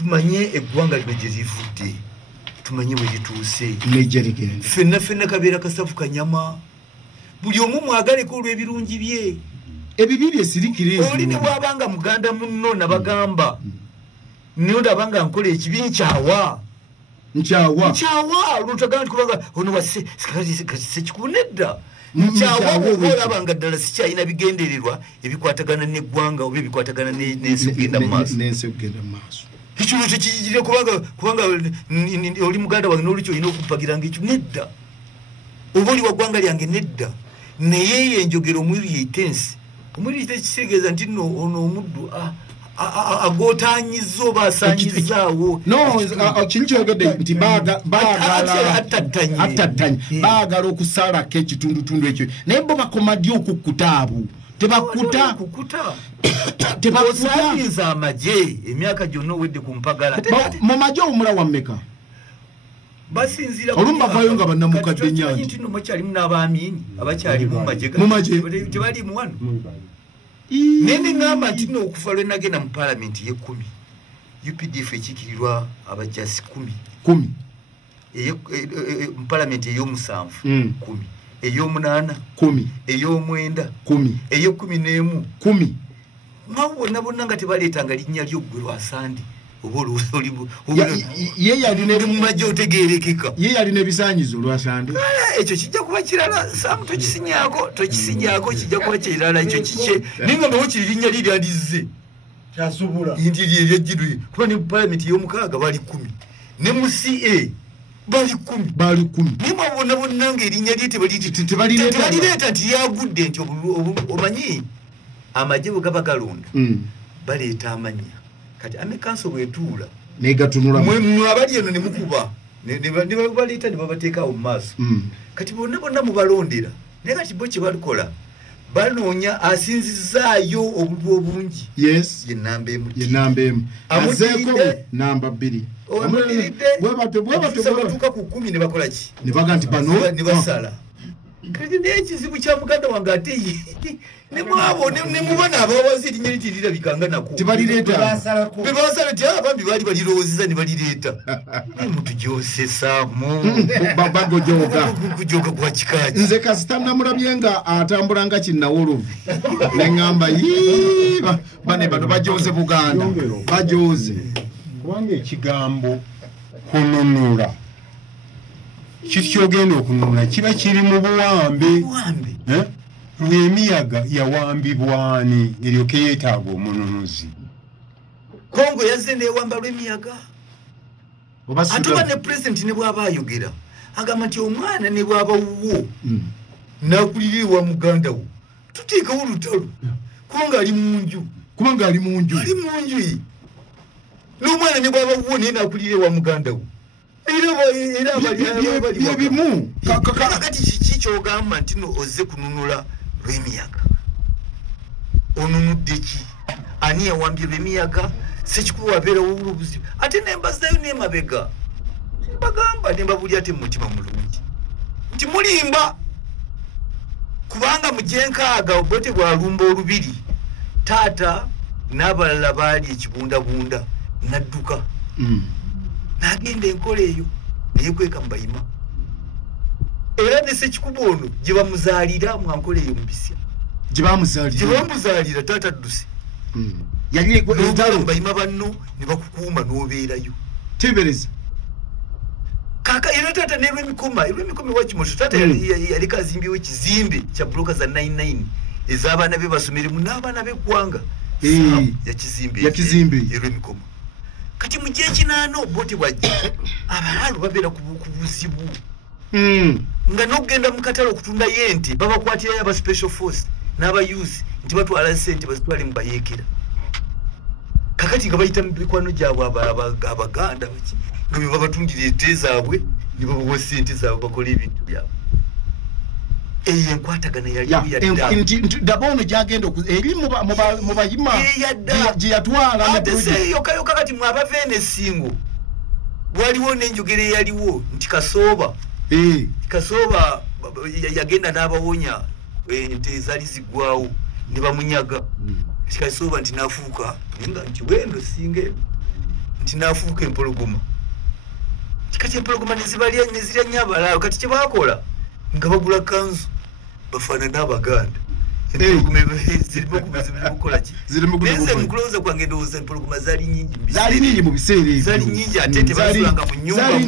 tumanye eggwanga lino gye livudde tumanye we lituuse nejerigenda fenna kabeera kasafu kanyama buli omu mwagaleko olw'ebirungi bye ebibi bye sirikire oli ne bwabanga muganda munno nabagamba niyo ndabanga nkola ekibi nkyawa olutagamba nti kubanga ono wase sekikubunedda nkyawa olabanga ddala sikyalina bigendererwa ebikwatagana n'eggwanga oba ebikwatagana n'ensi okugenda mu maaso ekyo tekijire kubanga oli muganda wange n'olukyo olina okupagiranga ekyo nedda oba oli wa ggwanga lyange nedda naye yenjogera omwiri yeitensi omwiri tekitegeeza nti nno ono omuddu agotanyiza oba asanyizaawo kino kyogedde nti baagala okusalako ekitundutundu ekyo naye bo bakoma ddi okukkuta abo tebakuta tebakusabiza amagye emyaka gyonna owedde ku mpagala mu magye omula wammeka basinzira olumbavayo nga bannamukadde nyanyi nti nomukyalimu n'abaamini abakyalimu mu magye tebalimu wano nene ngamba nti n'okufa lwe nagenda mu palamenti ye10 UPDF ekikirirwa abajasi 10 mu palamenti ey'omusanvu 10 ey'omunaana 10 ey'omwenda 10 ey'ekumi 10 mwabo bonna nga tebaleetanga linnya ly'oggwe Lwasandi oba ye yalina mumajje otegeerekeka ye yalina ebisaanyizo Lwasandi ekyo kijja kuba kirala samu tokisinyaako kijja kuba kirala ekyo kike ninga mbewo kiri linnya liryalizze kyasobola nti lyejjidwe kuba ne palamenti y'omukaaga bali 10 ne mu CA bali 10 nimwe bonna nga erinnya lye tebalireeta nti lyagudde nti omanyi amagye bwe gaba galonda baleeta amannya kati amekanso bwetuula negatunula mwe abali eno ne mukuba ne baleeta ne babateekawo mu maaso kati bonna mubalondera naye kati bo kye balikola banoonya asinzizaayo obululu obungi ye namba emu azeeko namba 2 bwebatuuka ku 10 ne bakola ki ne baga nti bano ne basala kati naye ekizibu kya muganda wange ate ne mwabo ne mubona abawazi erinnya litirirabikanga nako tebalireeta bebasala ti abambi baali balirowoozeza ne balireeta mutujosesaamu kujoga kwa kikaaki nze kasita namulabye nga atambula nga kinnawolovu ne ŋŋamba bane bano bajoze Buganda bajoze kubanga ekigambo kununula kikyogenda okununula kiba kiri mu buwambe lw'emiyaga yawambibwani eryoke yeetaaga omununuzi Kongo yazze newamba lw'emiyaga atuba ne president ne bw'aba ayogera agamba nti omwana ne bw'aba wuwo nakulira ewa muganda wo tuteekawo olutalo kubanga ali mu nju n'omwana ne bw'aba wuwo naye nakulira ewa muganda wo era bimu kakati kiki kyogamba nti no ozze kununula lw'emiyaga onunudde ki ani yawambye lw'emiyaga sekikuba wabeerawo obuzibu ate nembazayo n'emabega bagamba nembabuli ate mumutima mulungi nti mulimba kubanga mujenkaaga obote bwalumba olubiri taata n'abalala baali ekibundabunda nadduka nagenda enkola eyo neyekweka mubayima era ne sekikuba ono gye bamuzaalira mwankola eyo mubisya gye bamuzaalira taata adduse bayima banno ne bakukuuma n'obeerayo tebereza kaka era taata n'elw'emikoma wakimoto taata yaliko azimbyewo ekizimbe kya buloka za 99 ez'abaana be basomeremu n'abaana b'eggwanga yakizimbe elw'emikoma kati mu gyekinaano bote bwajja abalaalu babeera ku buzibu nga n'okugenda mu katale okutunda yente babakwatirayo aba special force n'aba youth nti batwala ssente bazitwale mu bayeekera kakati nga bayita mu mikwano gyabwe abaganda baki nga bwe babatundira ente zaabwe ne babawa ssente zaabwe bakola ebintu byabwe eyo enkwatagana yaliddaba ono gyagenda eri mu bayima gye yatwala yokayoka kati mwaba Venesingo waliwo n'enjogera eyaliwo nti kasooba yagenda n'abawonya ente ezaali ziggwawo ne bamunyaga kasooba nti nafuuka nga nti wendo singa nti nti nafuuka empologoma kati empologoma nezirya nnyo abalaalo kati kyebakola nga bagula kanzu bafaanana n'abaganda empologoma zirimu okukola ki neze mukulowooza kwange ndowooza empologoma zaali nnyingi mu biseera ebyo zaali nnyingi ate tebazisulanga mu nnyumba